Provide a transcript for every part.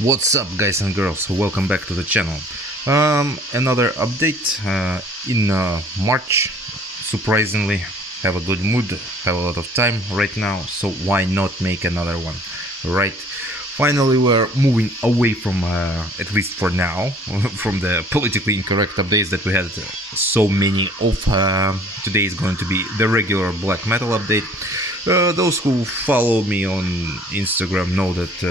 What's up, guys and girls? Welcome back to the channel. Another update in March. Surprisingly, have a good mood, have a lot of time right now, so why not make another one, right? Finally, we're moving away from, at least for now, from the politically incorrect updates that we had so many of. Today is going to be the regular black metal update. Those who follow me on Instagram know that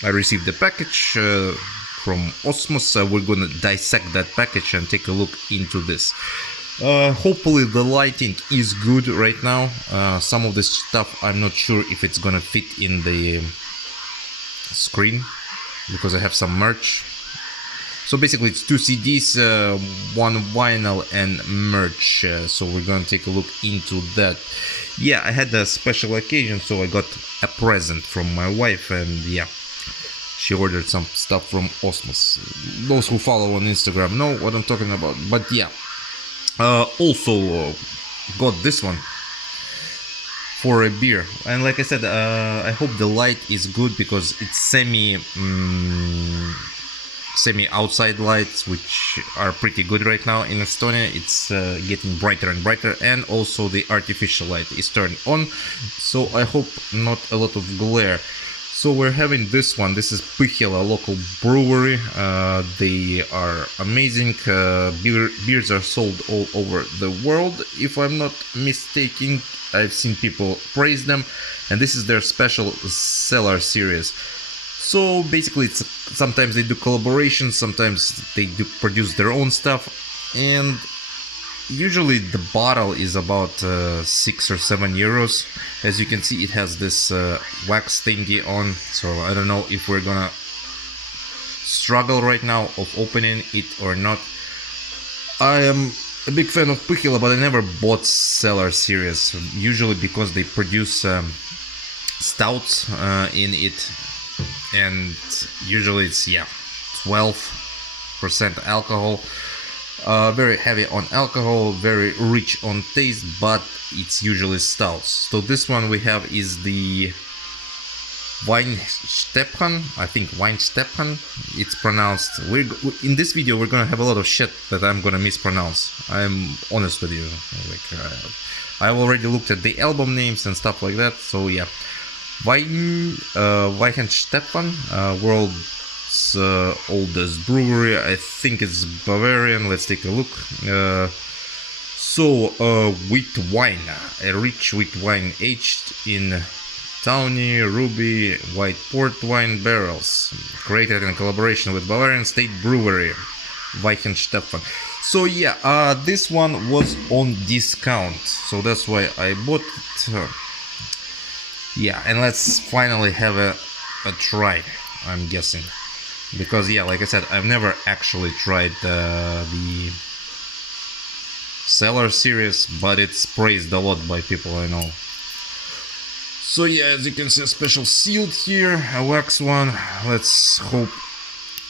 I received the package from Osmos. We're gonna dissect that package and take a look into this. Hopefully the lighting is good right now. Some of this stuff I'm not sure if it's gonna fit in the screen because I have some merch. So basically it's 2 CDs, 1 vinyl and merch, so we're gonna take a look into that. Yeah, I had a special occasion, so I got a present from my wife, and yeah, she ordered some stuff from Osmos. Those who follow on Instagram know what I'm talking about. But yeah, also got this one for a beer. And like I said, I hope the light is good because it's semi outside lights, which are pretty good right now in Estonia. It's getting brighter and brighter, and also the artificial light is turned on, so I hope not a lot of glare. So we're having this one. This is Põhjala local brewery. They are amazing. Beers are sold all over the world, if I'm not mistaken. I've seen people praise them, and this is their special cellar series. So basically, it's sometimes they do collaborations, sometimes they do produce their own stuff, and usually the bottle is about 6 or 7 euros. As you can see, it has this wax thingy on, so I don't know if we're gonna struggle right now of opening it or not. I am a big fan of Põhjala, but I never bought cellar series, usually because they produce stouts in it, and usually it's 12% alcohol. Very heavy on alcohol, very rich on taste, but it's usually stouts. So this one we have is the Weinstephan. I think Weinstephan it's pronounced. In this video we're gonna have a lot of shit that I'm gonna mispronounce. I'm honest with you. I've already looked at the album names and stuff like that, so yeah. Weinstephan, world's oldest brewery. I think it's Bavarian. Let's take a look. Wheat wine, a rich wheat wine aged in tawny, ruby, white port wine barrels, created in collaboration with Bavarian State Brewery, Weinstephan. So yeah, this one was on discount, so that's why I bought it. Yeah, and let's finally have a try, I'm guessing. Because yeah, like I said, I've never actually tried the cellar series, but it's praised a lot by people I know. So yeah, as you can see, a special sealed here, a wax one. Let's hope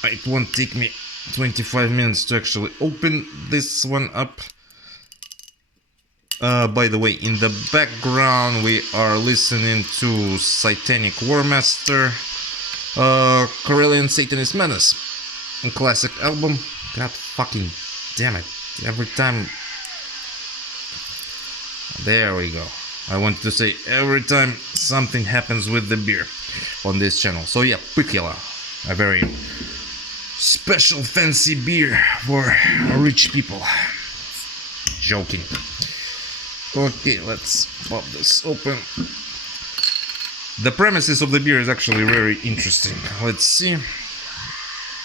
it won't take me 25 minutes to actually open this one up. By the way, in the background we are listening to Satanic Warmaster, Karelian Satanist Menace, a classic album. God fucking damn it, every time. There we go. I wanted to say every time something happens with the beer on this channel. So yeah, Põhjala, a very special fancy beer for rich people. Joking. Okay, let's pop this open. The premises of the beer is actually very interesting. Let's see.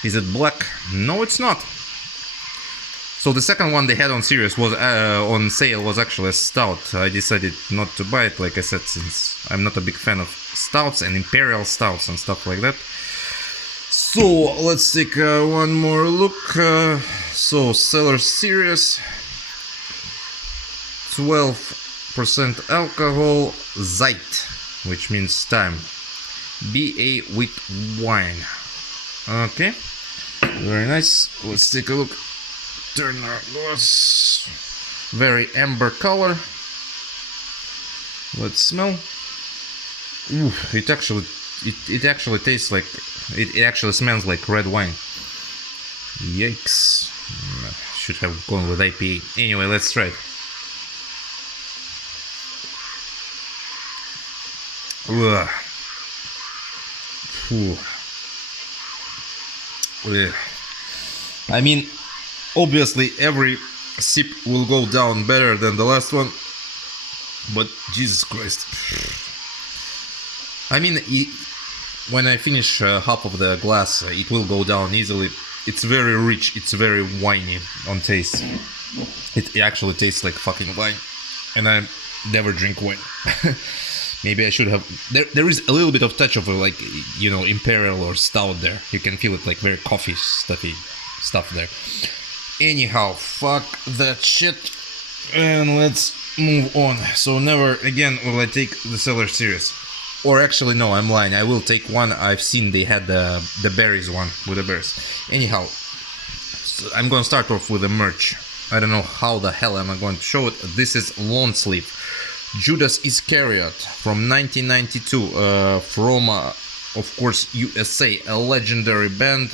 Is it black? No, it's not. So the second one they had on series was on sale was actually a stout. I decided not to buy it, like I said, since I'm not a big fan of stouts and imperial stouts and stuff like that. So let's take one more look. So cellar series, 12% alcohol, Zeit, which means time. BA with wine. Okay, very nice. Let's take a look. Turn our glass. Very amber color. Let's smell. Ooh, it actually it actually tastes like, it actually smells like red wine. Yikes. Should have gone with IPA. Anyway, let's try it. Ugh. Ugh. I mean, obviously every sip will go down better than the last one, but Jesus Christ. I mean, when I finish half of the glass, it will go down easily. It's very rich, it's very winey on taste. It actually tastes like fucking wine, and I never drink wine. Maybe I should have. There is a little bit of touch of like, you know, imperial or stout there. You can feel it like very coffee stuffy stuff there. Anyhow, fuck that shit, and let's move on. So never again will I take the cellar serious. Or actually, no, I'm lying. I will take one. I've seen they had the berries one with the berries. Anyhow, so I'm gonna start off with the merch. I don't know how the hell am I going to show it. This is long sleeve. Judas Iscariot from 1992, from of course USA, a legendary band.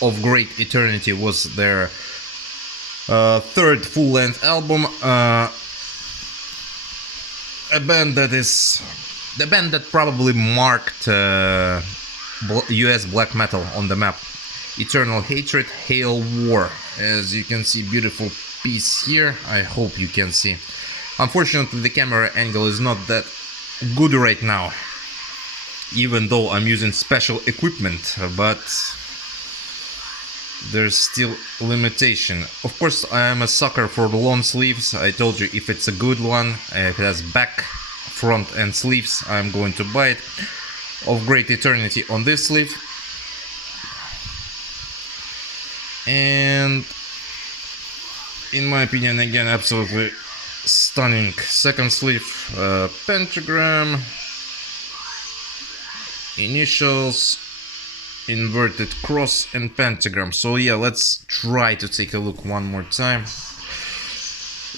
Of Great Eternity was their third full-length album. A band that is the band that probably marked US black metal on the map. Eternal Hatred, Hail War. As you can see, beautiful piece here. I hope you can see. Unfortunately, the camera angle is not that good right now, even though I'm using special equipment, but there's still limitation. Of course, I am a sucker for the long sleeves. I told you, if it's a good one, if it has back, front and sleeves, I'm going to buy it. Of Great Eternity on this sleeve. And in my opinion, again, absolutely stunning second sleeve. Pentagram, initials, inverted cross and pentagram. So yeah, let's try to take a look one more time.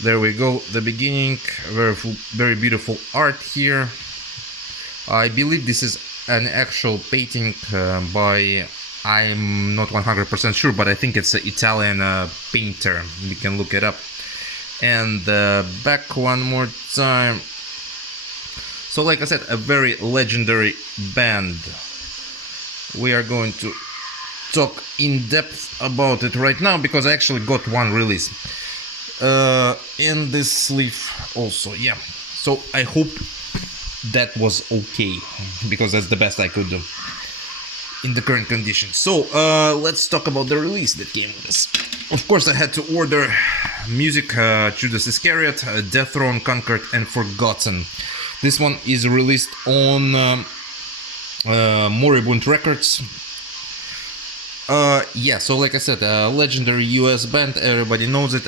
There we go, the beginning. Very beautiful art here. I believe this is an actual painting by, I'm not 100% sure, but I think it's an Italian painter. You can look it up. And back one more time. So like I said, a very legendary band. We are going to talk in depth about it right now, because I actually got one release in this sleeve also. Yeah, so I hope that was okay, because that's the best I could do in the current conditions. So let's talk about the release that came with this. Of course, I had to order music. Judas Iscariot, Death Throne, Conquered and Forgotten. This one is released on Moribund Records. Yeah, so like I said, a legendary US band, everybody knows it.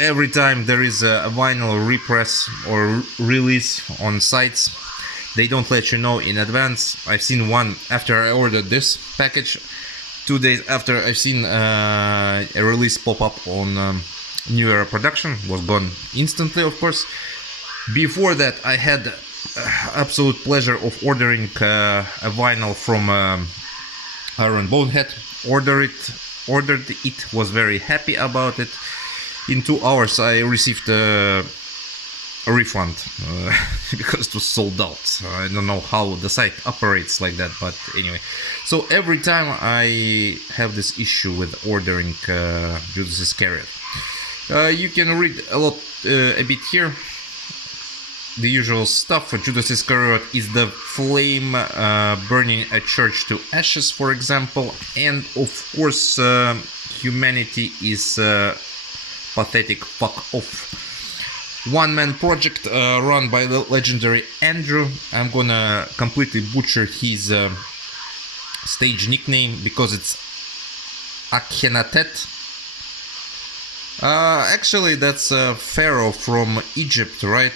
Every time there is a vinyl repress or release on sites, they don't let you know in advance. I've seen one after I ordered this package. 2 days after, I've seen a release pop up on New Era Production. Was gone instantly, of course. Before that, I had absolute pleasure of ordering a vinyl from Iron Bonehead. Ordered it, was very happy about it. In 2 hours I received a refund because it was sold out. I don't know how the site operates like that, but anyway. So every time I have this issue with ordering Judas Iscariot. You can read a bit here. The usual stuff. For Judas Iscariot is the flame burning a church to ashes, for example, and of course humanity is pathetic, fuck off. One-man project run by the legendary Andrew. I'm gonna completely butcher his stage nickname because it's Akhenatet. Actually, that's Pharaoh from Egypt, right?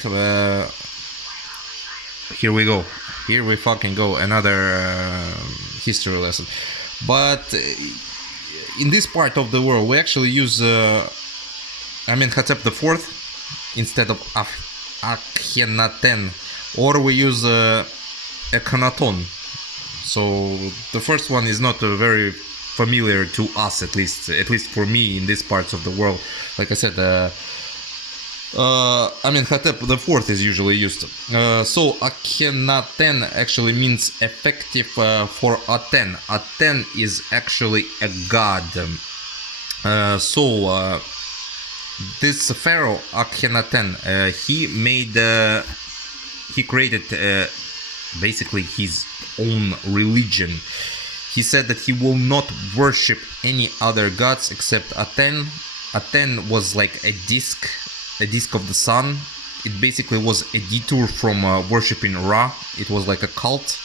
Here we go. Here we fucking go. Another history lesson. But in this part of the world, we actually use Amenhotep IV instead of Akhenaten, or we use Akhenaton. So the first one is not very familiar to us, at least for me in these parts of the world. Like I said, Amenhotep the fourth is usually used. So Akhenaten actually means effective for Aten. Aten is actually a god. This pharaoh Akhenaten, he created basically his own religion. He said that he will not worship any other gods except Aten. Aten was like a disk of the sun. It basically was a detour from worshipping Ra. It was like a cult.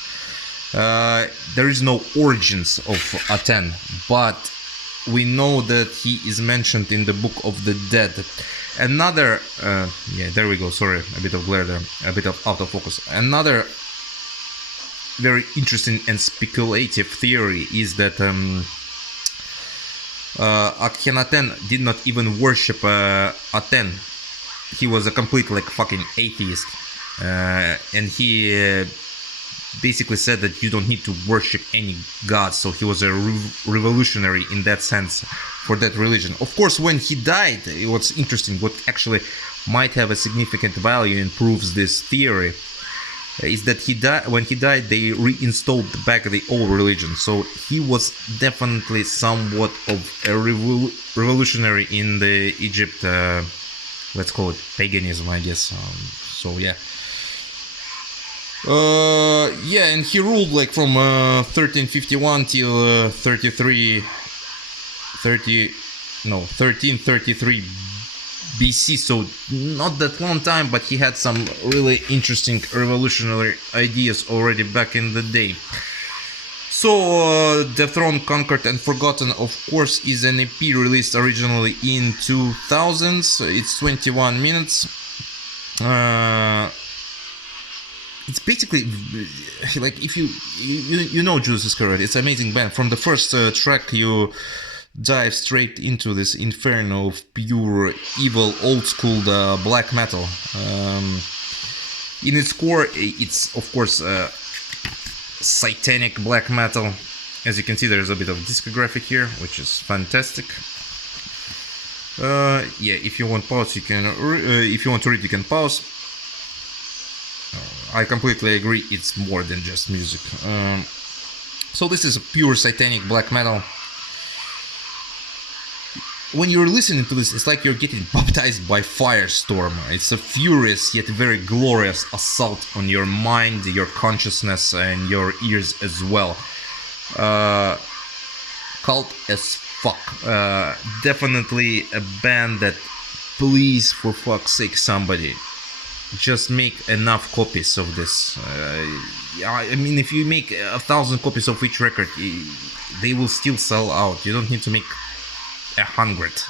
There is no origins of Aten, but we know that he is mentioned in the Book of the Dead. Another, yeah, there we go. Sorry, a bit of glare there, a bit of out of focus. Another very interesting and speculative theory is that Akhenaten did not even worship Aten. He was a complete like fucking atheist, and he basically said that you don't need to worship any god. So he was a revolutionary in that sense for that religion. Of course, when he died, what's interesting, what actually might have a significant value and proves this theory, is that when he died, they reinstalled back the old religion. So he was definitely somewhat of a revolutionary in the Egypt, let's call it paganism, I guess. So yeah. Yeah, and he ruled like from 1351 till 1333 BC, so not that long time, but he had some really interesting revolutionary ideas already back in the day. So The Throne Conquered and Forgotten, of course, is an EP released originally in 2000s. It's 21 minutes. It's basically like, if you know Judas Iscariot, it's an amazing band. From the first track you dive straight into this inferno of pure evil old school black metal. In its core, it's of course satanic black metal. As you can see, there's a bit of discographic here, which is fantastic. Yeah, if you want pause, you can. If you want to read, you can pause. I completely agree, it's more than just music. So this is a pure satanic black metal. When you're listening to this, it's like you're getting baptized by firestorm. It's a furious yet very glorious assault on your mind, your consciousness, and your ears as well. Cult as fuck. Definitely a band that, please, for fuck's sake, somebody, just make enough copies of this. I mean, if you make 1,000 copies of each record, they will still sell out. You don't need to make 100.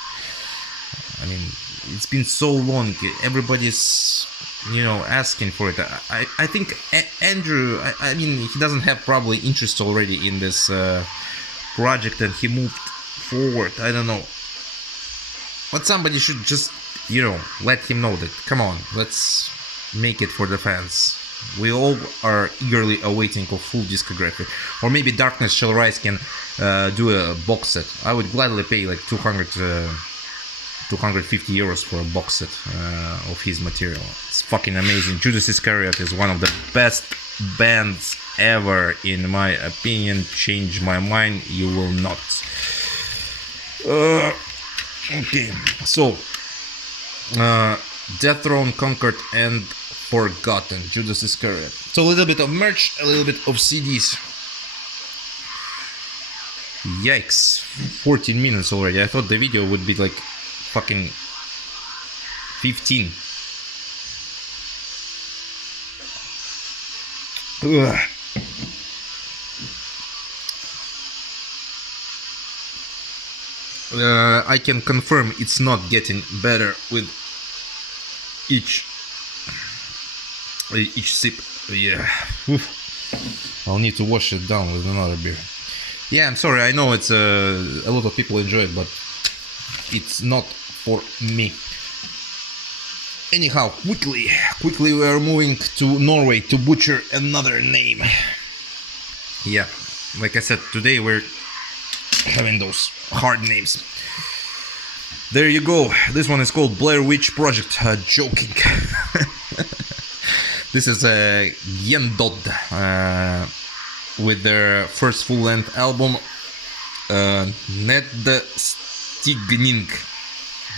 I mean, it's been so long. Everybody's, asking for it. I think Andrew, I mean, he doesn't have probably interest already in this project, and he moved forward. I don't know. But somebody should just, let him know that, come on, let's make it for the fans. We all are eagerly awaiting a full discography. Or maybe Darkness Shall Rise can do a box set. I would gladly pay like 250 euros for a box set of his material. It's fucking amazing. Judas Iscariot is one of the best bands ever, in my opinion. Change my mind, you will not. Okay, so Death Throne Conquered and Forgotten, Judas Iscariot. So a little bit of merch, a little bit of CDs. Yikes, 14 minutes already. I thought the video would be like fucking 15. Ugh. I can confirm it's not getting better with each sip. Yeah. Oof. I'll need to wash it down with another beer. Yeah, I'm sorry, I know it's a lot of people enjoy it, but it's not for me. Anyhow, quickly we are moving to Norway to butcher another name. yeah, like I said, today we're having those hard names. There you go. This one is called Blair Witch Project. Joking. This is a Gjendød with their first full-length album, Stigning.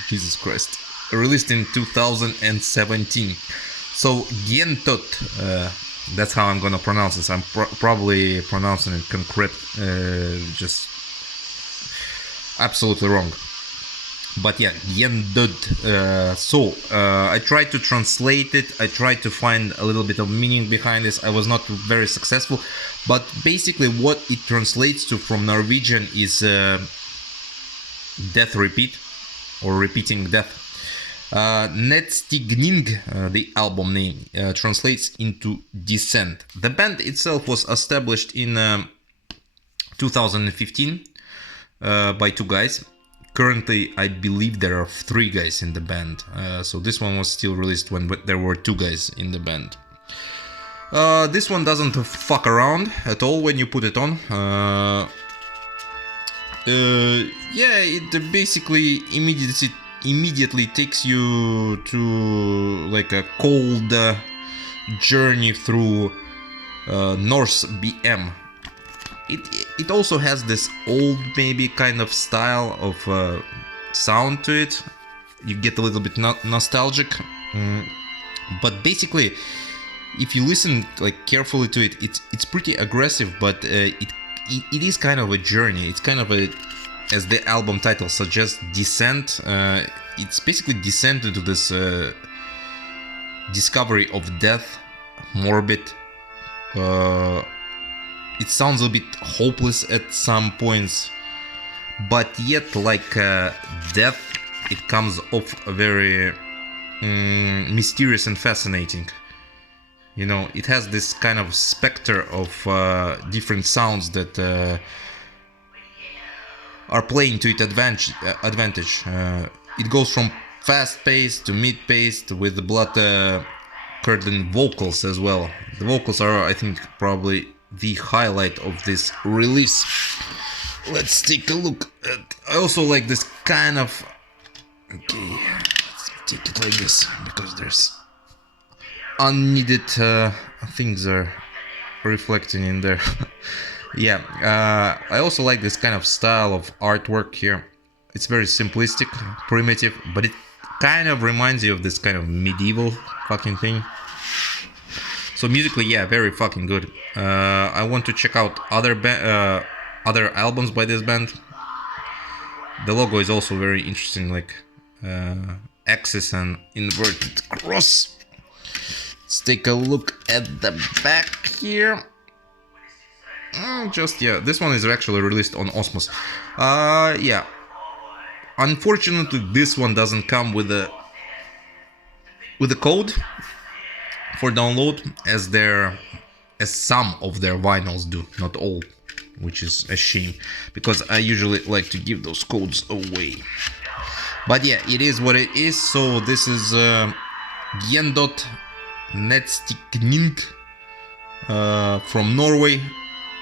Jesus Christ. Released in 2017. So Gjendød, that's how I'm gonna pronounce this. I'm probably pronouncing it just absolutely wrong. But yeah, Gjendød. I tried to translate it. I tried to find a little bit of meaning behind this. I was not very successful. But basically what it translates to from Norwegian is death repeat, or repeating death. Stigning, the album name, translates into descent. The band itself was established in 2015 by two guys. Currently, I believe there are 3 guys in the band. So this one was still released when there were 2 guys in the band. This one doesn't fuck around at all when you put it on. Yeah, it basically immediately takes you to like a cold journey through Norse BM. It also has this old maybe kind of style of sound to it. You get a little bit nostalgic, but basically, if you listen like carefully to it, it's pretty aggressive, but it is kind of a journey. It's kind of a, as the album title suggests, descent. It's basically descent into this discovery of death, morbid. It sounds a bit hopeless at some points, but yet like death, it comes off very mysterious and fascinating. You know, it has this kind of specter of different sounds that are playing to its advantage. It goes from fast-paced to mid-paced with the blood-curdling vocals as well. The vocals are, I think, probably the highlight of this release. Let's take a look at, I also like this kind of, okay, let's take it like this because there's unneeded things are reflecting in there. Yeah, I also like this kind of style of artwork here. It's very simplistic, primitive, but it kind of reminds you of this kind of medieval fucking thing. So musically, yeah, very fucking good. I want to check out other albums by this band. The logo is also very interesting, like axis and inverted cross. Let's take a look at the back here. This one is actually released on Osmos. Yeah. Unfortunately, this one doesn't come with a code for download, as some of their vinyls do, not all, which is a shame, because I usually like to give those codes away. But yeah, it is what it is. So this is Gjendød Stigning from Norway.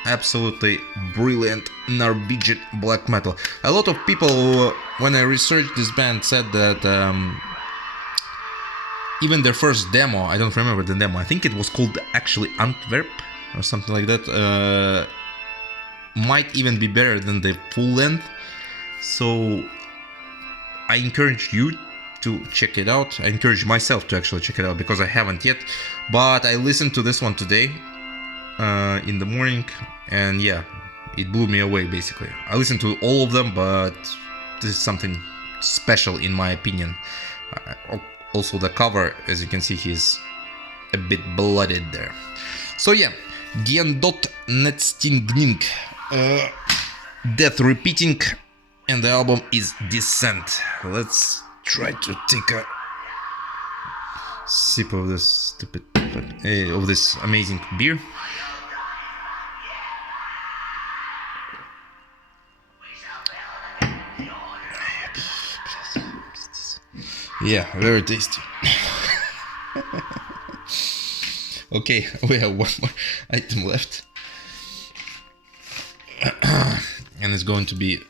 Absolutely brilliant Norwegian black metal. A lot of people, when I researched this band, said that even their first demo, I don't remember the demo, I think it was called actually Antwerp or something like that, might even be better than the full length. So I encourage you to check it out. I encourage myself to actually check it out because I haven't yet, but I listened to this one today in the morning, and yeah, it blew me away basically. I listened to all of them, but this is something special in my opinion. Also the cover, as you can see, he's a bit blooded there. So yeah, Gjendød Stigning, death repeating, and the album is Descent. Let's try to take a sip of this of this amazing beer. Yeah, very tasty. Okay, we have one more item left. and it's going to be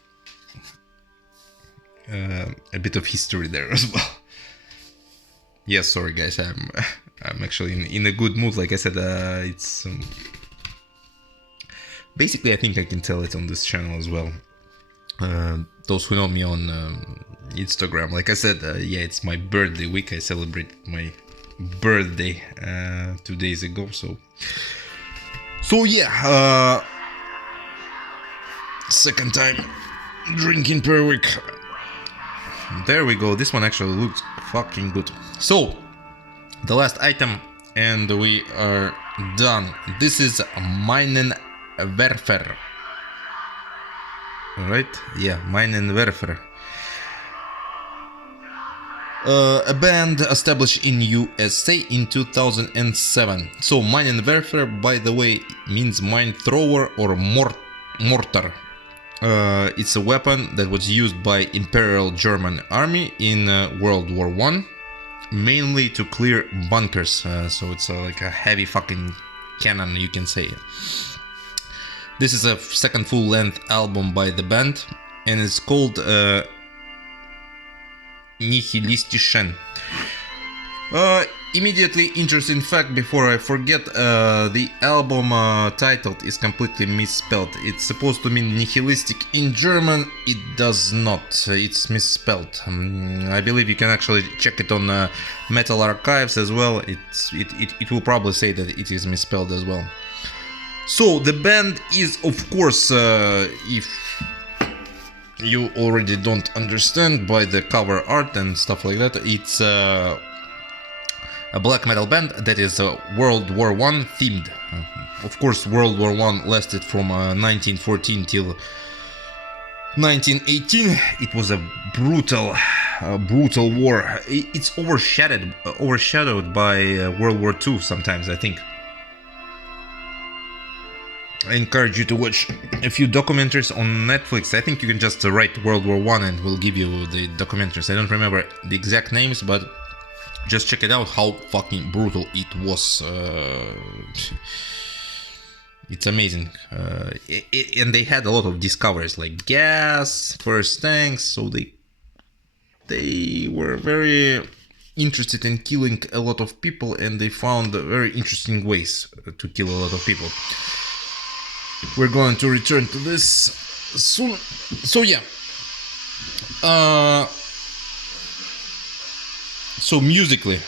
a bit of history there as well. Yes, sorry guys, I'm actually in a good mood. Like I said, it's basically I think I can tell it on this channel as well. Those who know me on Instagram, like I said, yeah, it's my birthday week. I celebrated my birthday 2 days ago, so yeah, second time drinking per week. There we go. This one actually looks fucking good. So the last item, and we are done. This is Minenwerfer. Right? Yeah, Minenwerfer. A band established in USA in 2007. So Minenwerfer, by the way, means mine thrower or mortar. It's a weapon that was used by Imperial German Army in World War I, mainly to clear bunkers. So it's like a heavy fucking cannon, you can say. This is a second full-length album by the band, and it's called Nihilistischen. Immediately interesting fact before I forget, the album title is completely misspelled. It's supposed to mean nihilistic in German. It does not. It's misspelled. I believe you can actually check it on Metal Archives as well. It will probably say that it is misspelled as well. So the band is, of course, if you already don't understand by the cover art and stuff like that, it's a black metal band that is World War I themed. Of course, World War I lasted from 1914 till 1918. It was a brutal war. It's overshadowed by World War II sometimes, I think. I encourage you to watch a few documentaries on Netflix. I think you can just write World War I and we'll give you the documentaries. I don't remember the exact names, but just check it out, how fucking brutal it was. It's amazing. And they had a lot of discoveries, like gas, first tanks, so they were very interested in killing a lot of people, and they found very interesting ways to kill a lot of people. We're going to return to this soon. So yeah. So musically,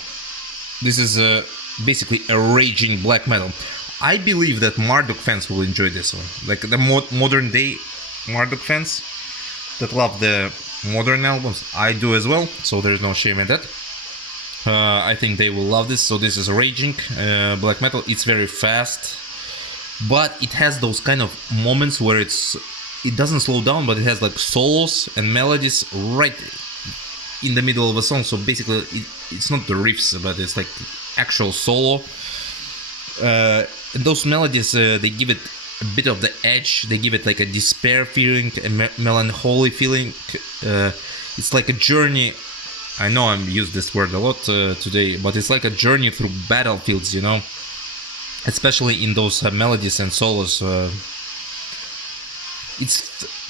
this is basically a raging black metal. I believe that Marduk fans will enjoy this one. Like the modern day Marduk fans that love the modern albums. I do as well, so there's no shame in that. I think they will love this. So this is raging black metal. It's very fast, but it has those kind of moments where it doesn't slow down, but it has like solos and melodies right in the middle of a song. So basically it's not the riffs, but it's like actual solo. Those melodies, they give it a bit of the edge. They give it like a despair feeling, a melancholy feeling. It's like a journey. I know I'm used this word a lot today, but it's like a journey through battlefields, you know, especially in those melodies and solos. It's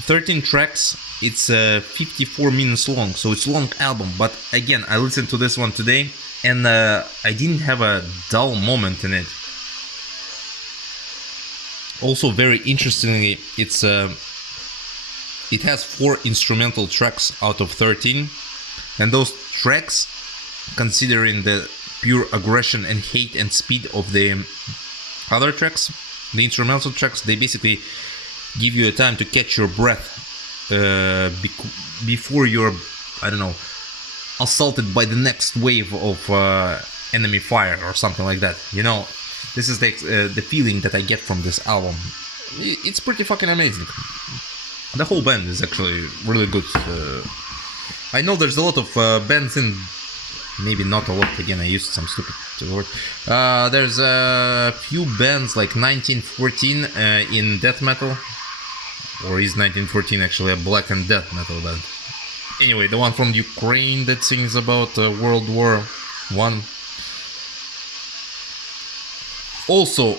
13 tracks. It's 54 minutes long, so it's a long album. But again, I listened to this one today, and I didn't have a dull moment in it. Also, very interestingly, it has 4 instrumental tracks out of 13, and those tracks, considering the pure aggression and hate and speed of the other tracks, the instrumental tracks, they basically give you a time to catch your breath before you're, I don't know, assaulted by the next wave of enemy fire or something like that. You know, this is the feeling that I get from this album. It's pretty fucking amazing. The whole band is actually really good. I know there's a lot of bands in, maybe not a lot, again I used some stupid word. There's a few bands like 1914 in death metal. Or is 1914 actually a black and death metal band? Anyway, the one from Ukraine that sings about World War I. Also,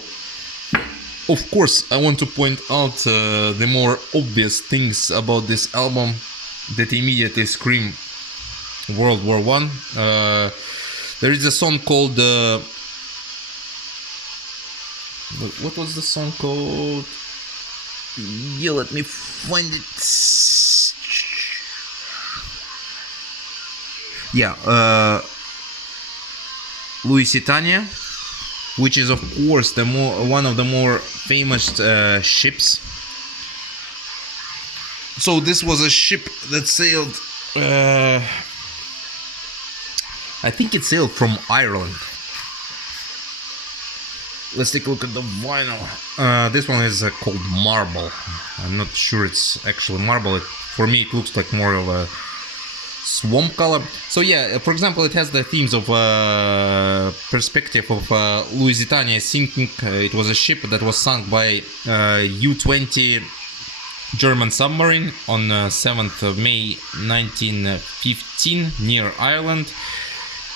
Of course, I want to point out the more obvious things about this album that immediately scream World War One. There is a song called what was the song called? Yeah, let me find it. Yeah, Lusitania, which is of course one of the more famous ships. So this was a ship that sailed. I think it sailed from Ireland. Let's take a look at the vinyl. This one is called Marble. I'm not sure it's actually marble. For me, it looks like more of a swamp color. So yeah, for example, it has the themes of perspective of Lusitania sinking. It was a ship that was sunk by U-20 German submarine on 7th of May 1915 near Ireland.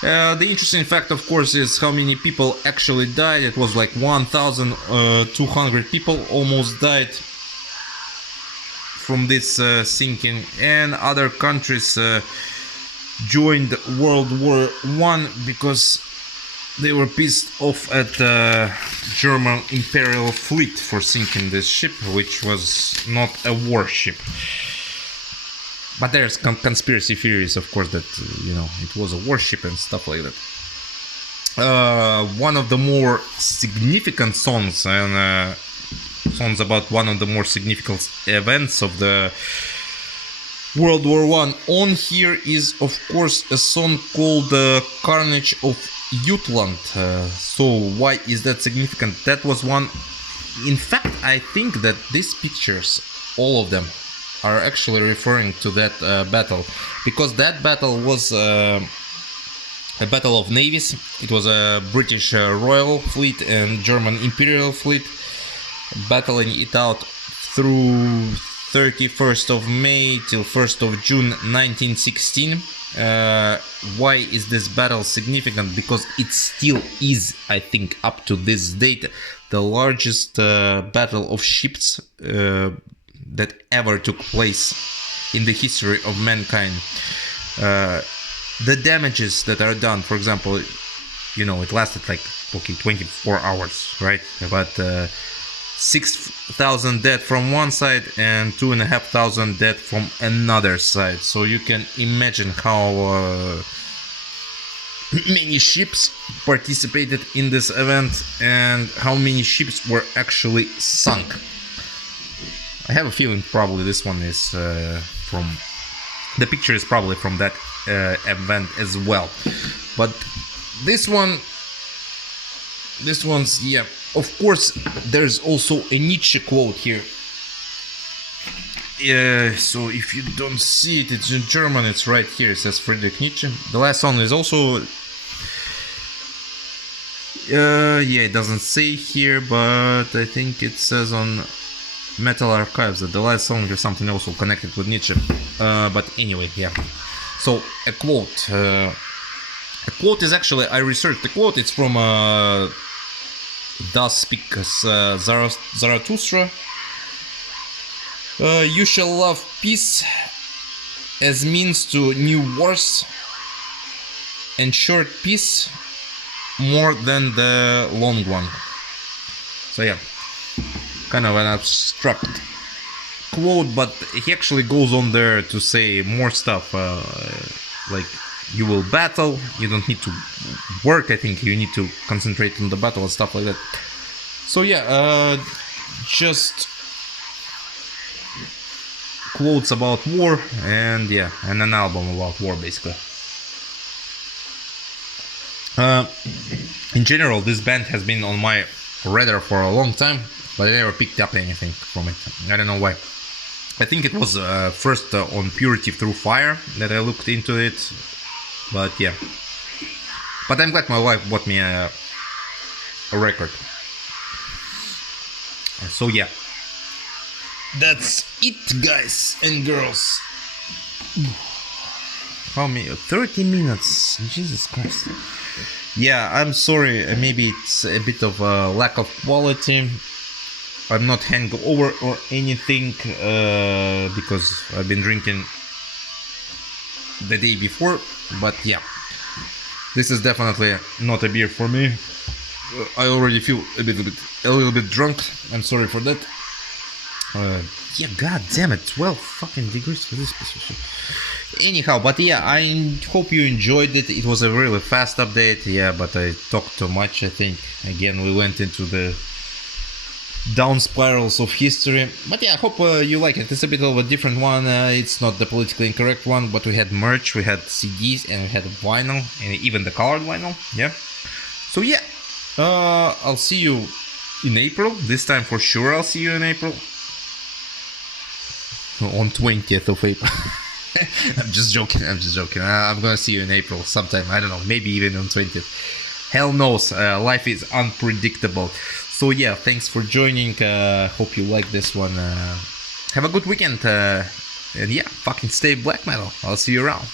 The interesting fact, of course, is how many people actually died. It was like 1,200 people almost died from this sinking, and other countries joined World War I because they were pissed off at the German Imperial fleet for sinking this ship, which was not a warship. But there's conspiracy theories, of course, that it was a warship and stuff like that. One of the more significant songs, and songs about one of the more significant events of the World War I on here is, of course, a song called Carnage of Jutland. So why is that significant? That was one. In fact, I think that these pictures, all of them, are actually referring to that battle, because that battle was a battle of navies. It was a British Royal Fleet and German Imperial Fleet battling it out through 31st of May till 1st of June 1916. Why is this battle significant? Because it still is, I think, up to this date, the largest battle of ships that ever took place in the history of mankind. The damages that are done, for example, it lasted like 24 hours, right? But 6,000 dead from one side and 2,500 dead from another side. So you can imagine how many ships participated in this event and how many ships were actually sunk. I have a feeling probably this one is the picture is probably from that event as well. But this one's, yeah, of course, there's also a Nietzsche quote here. So if you don't see it, it's in German, it's right here, it says Friedrich Nietzsche. The last song is also, yeah, it doesn't say here, but I think it says on Metal Archives that the last song is something also connected with Nietzsche. But anyway, yeah. So a quote is actually, I researched the quote, it's from Thus Speaks Zarathustra. You shall love peace as means to new wars, and short peace more than the long one. So yeah, kind of an abstract quote, but he actually goes on there to say more stuff, like you will battle, you don't need to work, I think you need to concentrate on the battle and stuff like that. So yeah, just quotes about war, and yeah, and an album about war basically. In general, this band has been on my radar for a long time, but I never picked up anything from it. I don't know why. I think it was first on Purity Through Fire that I looked into it, but yeah. But I'm glad my wife bought me a record. So yeah, that's it, guys and girls. How many? 30 minutes. Jesus Christ. Yeah, I'm sorry. Maybe it's a bit of a lack of quality. I'm not hangover or anything because I've been drinking the day before, but yeah, this is definitely not a beer for me. I already feel a little bit drunk. I'm sorry for that. Yeah, god damn it, 12 fucking degrees for this piece of shit. Anyhow, but yeah, I hope you enjoyed it. It was a really fast update, yeah, but I talked too much, I think. Again, we went into the down spirals of history, but yeah, I hope you like it. It's a bit of a different one. It's not the politically incorrect one, but we had merch, we had CDs, and we had vinyl, and even the colored vinyl, yeah. So yeah, I'll see you in April. This time for sure I'll see you in April. On 20th of April. I'm just joking. I'm gonna see you in April sometime. I don't know, maybe even on 20th. Hell knows. Life is unpredictable. So yeah, thanks for joining. Hope you like this one. Have a good weekend. And yeah, fucking stay black metal. I'll see you around.